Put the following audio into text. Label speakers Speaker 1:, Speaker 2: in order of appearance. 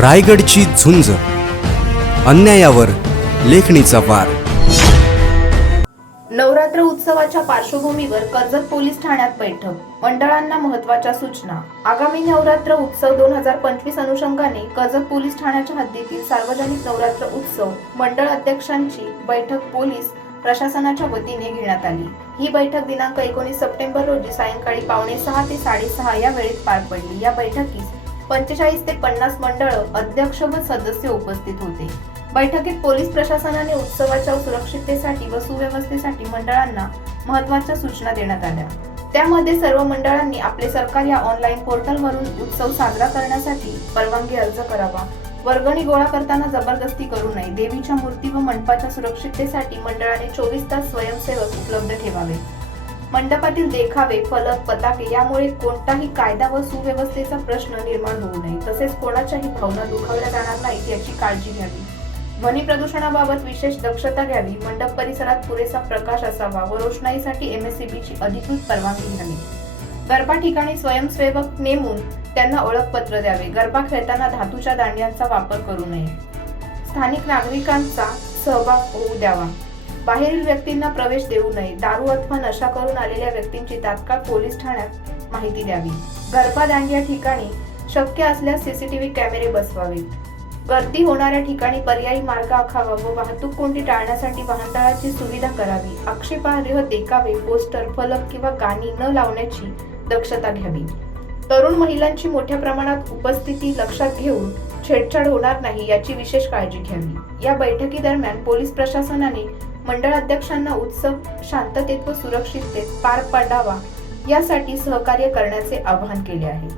Speaker 1: रायगडची झुंज. अन्यायावर लेखणीचा वार.
Speaker 2: नवरात्र उत्सवाच्या पार्श्वभूमीवर कर्जत पोलीस ठाण्यात बैठक मंडळांना महत्त्वाच्या सूचना. आगामी नवरात्र उत्सव दोन हजार पंचवीस अनुषंगाने कर्जत पोलीस ठाण्याच्या हद्दीतील सार्वजनिक नवरात्र उत्सव मंडळ अध्यक्षांची बैठक पोलीस प्रशासनाच्या वतीने घेण्यात आली. ही बैठक दिनांक एकोणीस सप्टेंबर रोजी सायंकाळी पावणे सहा ते साडेसहा या वेळेत पार पडली. या बैठकीस पंचेचाळीस ते पन्नास मंडळ अध्यक्ष व सदस्य उपस्थित होते. बैठकीत पोलीस प्रशासनाने उत्सवाच्या सुरक्षिततेसाठी व सुव्यवस्थेसाठी मंडळांना महत्त्वाच्या सूचना देण्यात आल्या. त्यामध्ये सर्व मंडळांनी आपले सरकार या ऑनलाईन पोर्टलवरून उत्सव साजरा करण्यासाठी परवानगी अर्ज करावा. वर्गणी गोळा करताना जबरदस्ती करू नये. देवीच्या मूर्ती व मंडपाच्या सुरक्षिततेसाठी मंडळाने चोवीस तास स्वयंसेवक उपलब्ध ठेवावे. मंडपातील देखावे फलक पताके यामुळे कोणताही कायदा व सुव्यवस्थेचा प्रश्न निर्माण होऊ नये. तसेच कोणाच्याही भावना दुखावल्या जाणार नाहीत याची काळजी घ्यावी. ध्वनी प्रदूषणाबाबत विशेष दक्षता घ्यावी. मंडप परिसरात पुरेसा प्रकाश असावा व रोषणाईसाठी एमएससीबीची अधिकृत परवानगी घ्यावी. गरबा ठिकाणी स्वयंसेवक नेमून त्यांना ओळखपत्र द्यावे. गरबा खेळताना धातूच्या दांड्यांचा वापर करू नये. स्थानिक नागरिकांचा सहभाग होऊ द्यावा. बाहेरील व्यक्तींना प्रवेश देऊ नये. दारू अथवा नशा करून आलेल्या व्यक्तींची तात्काळ पोलीस ठाण्यात माहिती द्यावी. गर्भादांड या ठिकाणी शक्य असल्यास सीसीटीव्ही कॅमेरे बसवावे. गर्दी होणाऱ्या ठिकाणी पर्यायी मार्ग आखावा व वाहतूक कोंडी टाळण्यासाठी वाहनतळाची सुविधा करावी. आक्षेपार्ह देखावे पोस्टर फलक किंवा गाणी न लावण्याची दक्षता घ्यावी. तरुण महिलांची मोठ्या प्रमाणात उपस्थिती लक्षात घेऊन छेडछाड होणार नाही याची विशेष काळजी घ्यावी. या बैठकीदरम्यान पोलीस प्रशासनाने मंडळ अध्यक्षांना उत्सव शांततेत व सुरक्षिततेत पार पाडावा यासाठी सहकार्य करण्याचे आवाहन केले आहे.